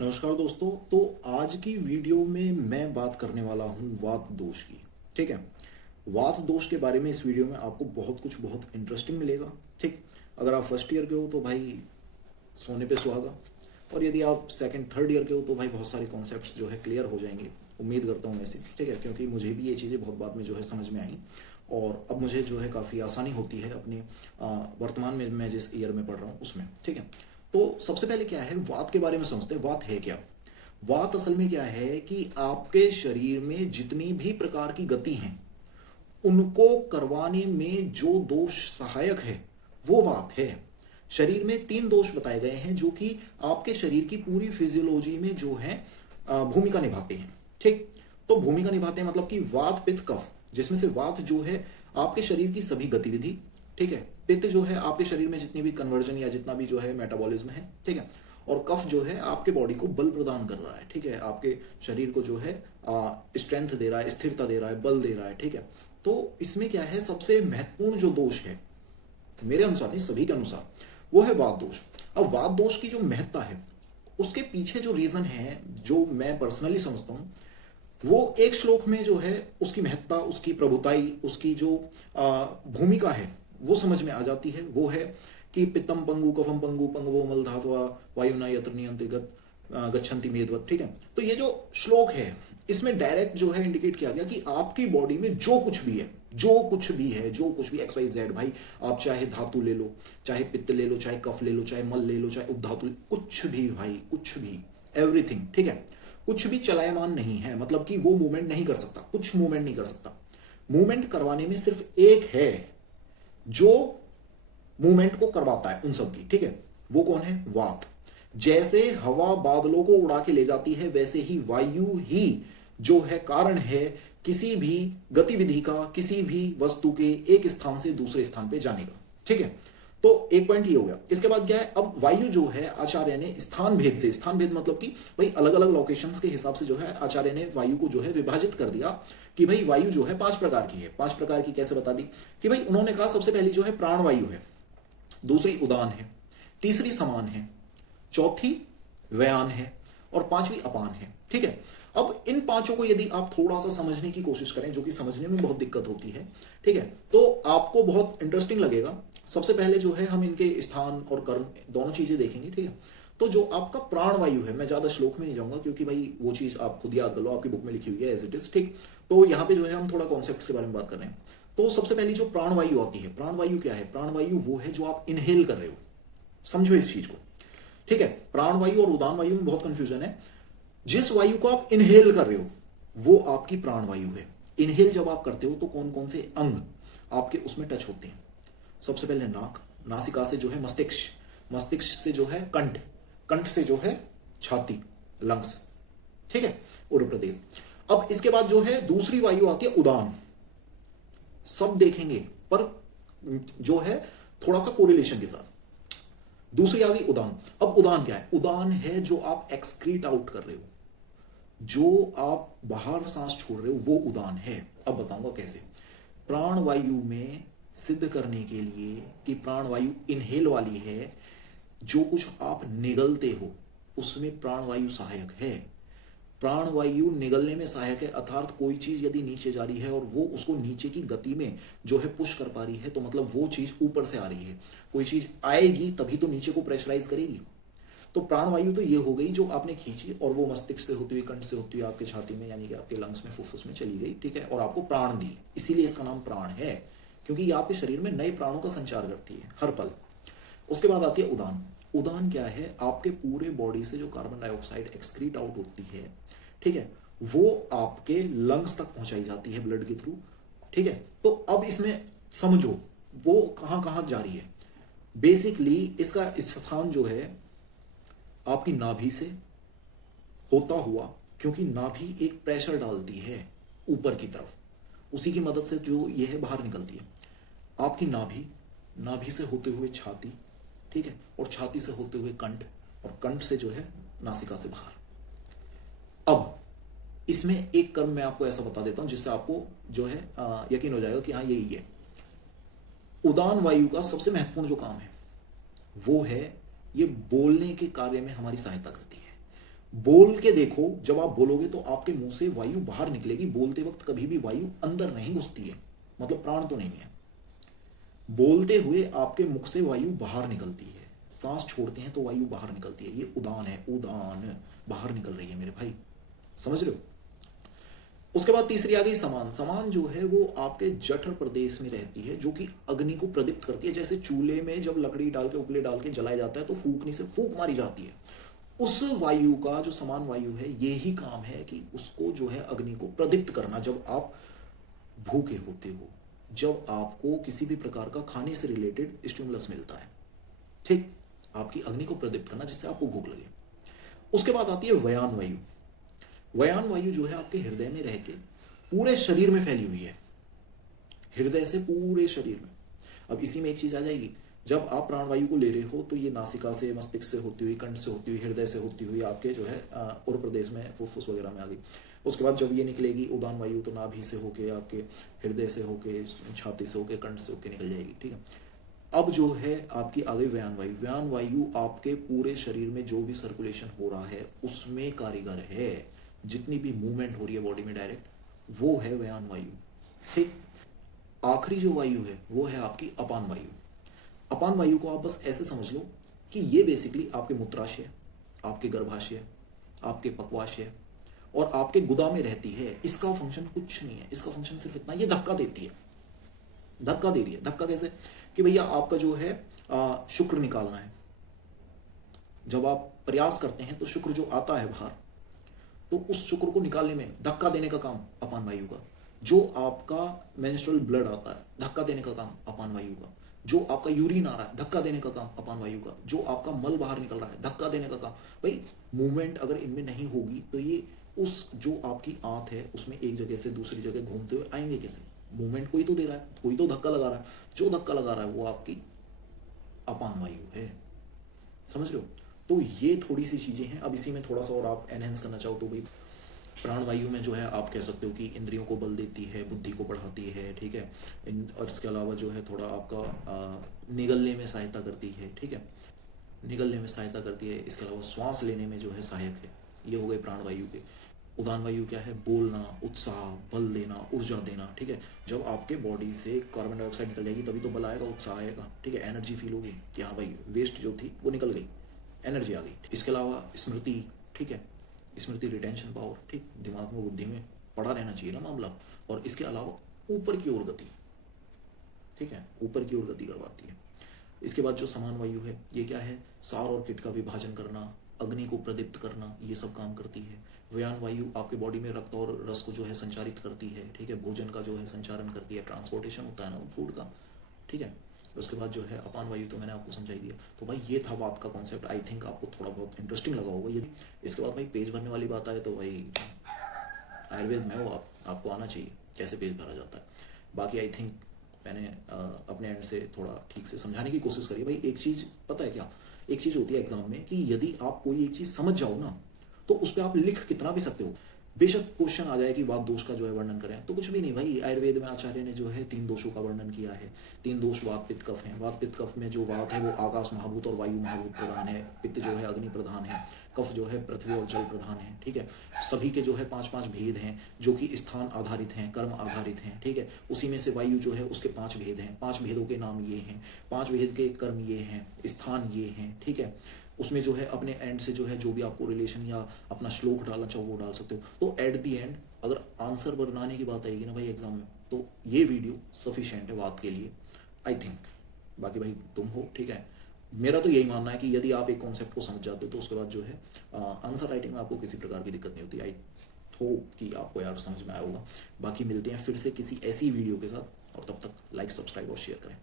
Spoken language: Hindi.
नमस्कार दोस्तों। तो आज की वीडियो में मैं बात करने वाला हूँ वात दोष की। ठीक है। वात दोष के बारे में इस वीडियो में आपको बहुत इंटरेस्टिंग मिलेगा। ठीक। अगर आप फर्स्ट ईयर के हो तो भाई सोने पे सुहागा, और यदि आप सेकंड थर्ड ईयर के हो तो भाई बहुत सारे कॉन्सेप्ट्स जो है क्लियर हो जाएंगे, उम्मीद करता हूँ ऐसे। ठीक है, क्योंकि मुझे भी ये चीज़ें बहुत बाद में जो है समझ में आई, और अब मुझे जो है काफ़ी आसानी होती है अपने वर्तमान में मैं जिस ईयर में पढ़ रहा हूँ उसमें। ठीक है। तो सबसे पहले क्या है, वात के बारे में समझते हैं। वात है क्या? वात असल में क्या है कि आपके शरीर में जितनी भी प्रकार की गति हैं उनको करवाने में जो दोष सहायक है वो वात है। शरीर में 3 दोष बताए गए हैं जो कि आपके शरीर की पूरी फिजियोलॉजी में जो है भूमिका निभाते हैं। ठीक। तो भूमिका निभाते हैं मतलब कि वात पित्त कफ, जिसमें से वात जो है आपके शरीर की सभी गतिविधि, ठीक है, पित्त जो है आपके शरीर में जितनी भी कन्वर्जन या जितना भी जो है मेटाबॉलिज्म है, ठीक है, और कफ जो है आपके बॉडी को बल प्रदान कर रहा है। ठीक है, आपके शरीर को जो है स्ट्रेंथ दे रहा है, स्थिरता दे रहा है, बल दे रहा है। ठीक है। तो इसमें क्या है, सबसे महत्वपूर्ण जो दोष है मेरे अनुसार, नहीं सभी के अनुसार, वो है वात दोष। अब वात दोष की जो महत्ता है उसके पीछे जो रीजन है, जो मैं पर्सनली समझता हूं, वो एक श्लोक में जो है उसकी महत्ता, उसकी प्रभुताई, उसकी जो भूमिका है वो समझ में आ जाती है। वो है कि पित्तम पंगु कफम पंगु पंगवो मल धातवा वायुना यत्र नियंत्रित गच्छन्ति मेदवत। ठीक है। तो ये जो श्लोक है इसमें डायरेक्ट जो है इंडिकेट किया गया कि आपकी बॉडी में जो कुछ भी है, जो कुछ भी एक्स वाई जेड, भाई आप चाहे धातु ले लो, चाहे पित्त ले लो, चाहे कफ ले लो, चाहे मल ले लो, चाहे उपधातु, कुछ भी भाई, कुछ भी, एवरीथिंग। ठीक है। कुछ भी चलायमान नहीं है, मतलब कि वो मूवमेंट नहीं कर सकता, कुछ मूवमेंट नहीं कर सकता। मूवमेंट करवाने में सिर्फ एक है जो मूवमेंट को करवाता है उन सब की। ठीक है। वो कौन है? वात। जैसे हवा बादलों को उड़ा के ले जाती है, वैसे ही वायु ही जो है कारण है किसी भी गतिविधि का, किसी भी वस्तु के एक स्थान से दूसरे स्थान पे जाने का। ठीक है। तो एक पॉइंट ये हो गया। इसके बाद क्या है, अब वायु जो है आचार्य ने स्थान भेद से, स्थान भेद मतलब कि भाई अलग अलग लोकेशंस के हिसाब से जो है आचार्य ने वायु को जो है विभाजित कर दिया कि भाई वायु जो है 5 प्रकार की है। 5 प्रकार की कैसे बता दी कि भाई उन्होंने कहा सबसे पहली जो है प्राण वायु है, दूसरी उदान है, तीसरी समान है, चौथी व्यान है, और पांचवी अपान है। ठीक है। अब इन पांचों को यदि आप थोड़ा सा समझने की कोशिश करें, जो कि समझने में बहुत दिक्कत होती है, ठीक है, तो आपको बहुत इंटरेस्टिंग लगेगा। सबसे पहले जो है हम इनके स्थान और कर्म दोनों चीजें देखेंगे। ठीक है। तो जो आपका प्राण वायु है, मैं ज्यादा श्लोक में नहीं जाऊंगा क्योंकि भाई वो चीज आप खुद याद कर लो, आपकी बुक में लिखी हुई है एज इट इज। ठीक। तो यहाँ पे जो है हम थोड़ा कॉन्सेप्ट के बारे में बात कर रहे हैं। तो सबसे पहली जो प्राण वायु आती है, प्राण वायु क्या है? प्राण वायु वो है जो आप इनहेल कर रहे हो। समझो इस चीज को। ठीक है। प्राण वायु और उदान वायु में बहुत कंफ्यूजन है। जिस वायु को आप इनहेल कर रहे हो वो आपकी प्राण वायु है। इनहेल जब आप करते हो तो कौन कौन से अंग आपके उसमें टच होते हैं? सबसे पहले नाक, नासिका से जो है मस्तिष्क, मस्तिष्क से जो है कंठ, कंठ से जो है छाती, लंग्स। ठीक है, उदर प्रदेश। अब इसके बाद जो है दूसरी वायु आती है उदान। सब देखेंगे पर जो है थोड़ा सा कोरिलेशन के साथ। दूसरी आ गई उदान। अब उदान क्या है? उदान है जो आप एक्सक्रीट आउट कर रहे हो, जो आप बाहर सांस छोड़ रहे हो, वो उदान है। अब बताऊंगा कैसे। प्राण वायु में सिद्ध करने के लिए कि प्राण वायु इनहेल वाली है, जो कुछ आप निगलते हो उसमें प्राण वायु सहायक है। प्राण वायु निगलने में सहायक है, अर्थात कोई चीज यदि नीचे जा रही है और वो उसको नीचे की गति में जो है पुश कर पा रही है, तो मतलब वो चीज ऊपर से आ रही है। कोई चीज आएगी तभी तो नीचे को प्रेशराइज करेगी। तो प्राण वायु तो ये हो गई जो आपने खींची और वो मस्तिष्क से होती हुई, कंठ से होती हुई आपके छाती में यानी कि आपके लंग्स में, फुफ्फुस में चली गई। ठीक है, और आपको प्राण दी, इसीलिए इसका नाम प्राण है, क्योंकि ये आपके शरीर में नए प्राणों का संचार करती है हर पल। उसके बाद आती है उदान। उदान क्या है? आपके पूरे बॉडी से जो कार्बन डाइऑक्साइड एक्सक्रीट आउट होती है, ठीक है, वो आपके लंग्स तक पहुंचाई जाती है ब्लड के थ्रू। ठीक है। तो अब इसमें समझो वो कहां कहां जा रही है। बेसिकली इसका स्थान जो है आपकी नाभि से होता हुआ, क्योंकि नाभि एक प्रेशर डालती है ऊपर की तरफ, उसी की मदद से जो ये है बाहर निकलती है। आपकी नाभि, नाभि से होते हुए छाती, ठीक है, और छाती से होते हुए कंठ, और कंठ से जो है नासिका से बाहर। अब इसमें एक कर्म मैं आपको ऐसा बता देता हूं जिससे आपको जो है यकीन हो जाएगा कि हाँ यही है। उदान वायु का सबसे महत्वपूर्ण जो काम है वो है ये बोलने के कार्य में हमारी सहायता करती है। बोल के देखो, जब आप बोलोगे तो आपके मुंह से वायु बाहर निकलेगी। बोलते वक्त कभी भी वायु अंदर नहीं घुसती है, मतलब प्राण तो नहीं है। बोलते हुए आपके मुख से वायु बाहर निकलती है। सांस छोड़ते हैं तो वायु बाहर निकलती है। ये उदान है, उदान, बाहर निकल रही है मेरे भाई, समझ रहे हो। उसके बाद तीसरी आ गई समान। समान जो है वो आपके जठर प्रदेश में रहती है, जो कि अग्नि को प्रदीप्त करती है। जैसे चूल्हे में जब लकड़ी डाल के, उपले डाल के जलाया जाता है तो फूकनी से फूक मारी जाती है। उस वायु का जो समान वायु है, ये ही काम है कि उसको जो है अग्नि को प्रदीप्त करना। जब आप भूखे होते हो, जब आपको किसी भी प्रकार का खाने से रिलेटेड स्टिमुलस मिलता है, ठीक, आपकी अग्नि को प्रदीप्त करना जिससे आपको भूख लगे। उसके बाद आती है व्यान वायु। व्यान वायु जो है आपके हृदय में रह के पूरे शरीर में फैली हुई है, हृदय से पूरे शरीर में। अब इसी में एक चीज आ जाएगी, जब आप प्राणवायु को ले रहे हो तो ये नासिका से, मस्तिष्क से होती हुई, कंठ से होती हुई, हृदय से होती हुई आपके जो है उर प्रदेश में, फुफ्फुस वगैरह में आ गई। उसके बाद जब ये निकलेगी उदान वायु, तो नाभि से होके, आपके हृदय से होके, छाती से होके, कंठ से होके निकल जाएगी, ठीक है। अब जो है आपकी आ गई व्यान वायु। व्यान वायु आपके पूरे शरीर में जो भी सर्कुलेशन हो रहा है उसमें कारीगर है। जितनी भी मूवमेंट हो रही है बॉडी में डायरेक्ट, वो है व्यान वायु, ठीक। आखिरी जो वायु है वो है आपकी अपान वायु। अपान वायु को आप बस ऐसे समझ लो कि ये बेसिकली आपके मूत्राशय, आपके गर्भाशय, आपके पक्वाशय और आपके गुदा में रहती है। इसका फंक्शन कुछ नहीं है, इसका फंक्शन सिर्फ इतना, ये धक्का देती है। धक्का दे रही है। धक्का कैसे? कि भैया आपका जो है शुक्र निकालना है। जब आप प्रयास करते हैं तो शुक्र जो आता है बाहर, तो उस शुक्र को निकालने में धक्का देने का काम अपान वायु का। जो आपका मेंस्ट्रुअल ब्लड आता है, धक्का देने का काम अपान वायु का। जो आपका यूरिन आ रहा है, धक्का देने का काम अपान वायु का। जो आपका मल बाहर निकल रहा है, धक्का देने का काम। भाई मूवमेंट अगर इनमें नहीं होगी तो ये उस जो आपकी आंत है उसमें एक जगह से दूसरी जगह घूमते हुए आएंगे कैसे? मूवमेंट कोई तो दे रहा है, कोई तो धक्का लगा रहा है। जो धक्का लगा रहा है वो आपकी अपान वायु है, समझ रहे हो। तो ये थोड़ी सी चीजें हैं। अब इसी में थोड़ा सा और आप एनहेंस करना चाहो तो भाई, प्राणवायु में जो है आप कह सकते हो कि इंद्रियों को बल देती है, बुद्धि को बढ़ाती है, ठीक है। और इसके अलावा जो है थोड़ा आपका निगलने में सहायता करती है, ठीक है, निगलने में सहायता करती है। इसके अलावा श्वास लेने में जो है सहायक है। ये हो गए प्राणवायु के। उदान वायु क्या है? बोलना, उत्साह, बल देना, ऊर्जा देना, ठीक है। जब आपके बॉडी से कार्बन डाइऑक्साइड निकल जाएगी तभी तो बल आएगा, उत्साह आएगा, ठीक है। एनर्जी फील होगी कि हाँ भाई वेस्ट जो थी वो निकल गई, एनर्जी आ गई। इसके अलावा स्मृति, ठीक है, स्मृति, रिटेंशन पावर, ठीक, दिमाग में, बुद्धि में पड़ा रहना चाहिए ना मामला। और इसके अलावा ऊपर की ओर गति, ठीक है, ऊपर की ओर गति करवाती है। इसके बाद जो समान वायु है, ये क्या है? सार और किट का विभाजन करना, अग्नि को प्रदीप्त करना, ये सब काम करती है। व्यान वायु आपके बॉडी में रक्त और रस को जो है संचारित करती है, ठीक है, भोजन का जो है संचारण करती है, ट्रांसपोर्टेशन होता है ना फूड का, ठीक है। उसके बाद जो है अपान वायु तो मैंने आपको समझाई दिया। तो भाई ये था बात का कॉन्सेप्ट। आई थिंक आपको थोड़ा बहुत इंटरेस्टिंग लगा होगा ये। इसके बाद भाई पेज भरने वाली बात आए तो भाई आयुर्वेद में हो, आपको आना चाहिए कैसे पेज भरा जाता है। बाकी आई थिंक मैंने अपने एंड से थोड़ा ठीक से समझाने की कोशिश करी। भाई एक चीज़ पता है क्या, एक चीज़ होती है एग्जाम में कि यदि आप कोई एक चीज़ समझ जाओ ना तो उस पर आप लिख कितना भी सकते हो। बेशक क्वेश्चन आ जाए कि वात दोष का जो है वर्णन करें, तो कुछ भी नहीं भाई। आयुर्वेद में आचार्य ने जो है 3 दोषों का वर्णन किया है। 3 दोष वात पित्त कफ हैं। वात पित्त कफ में जो वात है वो आकाश महाभूत और वायु महाभूत प्रधान है। पित्त जो है अग्नि प्रधान है। कफ जो है पृथ्वी और जल प्रधान है, ठीक है। सभी के जो है 5-5 भेद हैं जो कि स्थान आधारित हैं, कर्म आधारित हैं, ठीक है। उसी में से वायु जो है उसके 5 भेद हैं। 5 भेदों के नाम ये हैं, 5 भेद के कर्म ये हैं, स्थान ये हैं, ठीक है। उसमें जो है अपने एंड से जो है जो भी आपको रिलेशन या अपना श्लोक डालना चाहो वो डाल सकते हो। तो एट दी एंड अगर आंसर बनाने की बात आएगी ना भाई एग्जाम में, तो ये वीडियो सफिशिएंट है बात के लिए, आई थिंक। बाकी भाई तुम हो, ठीक है। मेरा तो यही मानना है कि यदि आप एक कॉन्सेप्ट को समझ जाते हो तो उसके बाद जो है आंसर राइटिंग में आपको किसी प्रकार की दिक्कत नहीं होती। आई होप कि आपको यार समझ में आया होगा। बाकी मिलते हैं फिर से किसी ऐसी वीडियो के साथ, और तब तक लाइक, सब्सक्राइब और शेयर करें।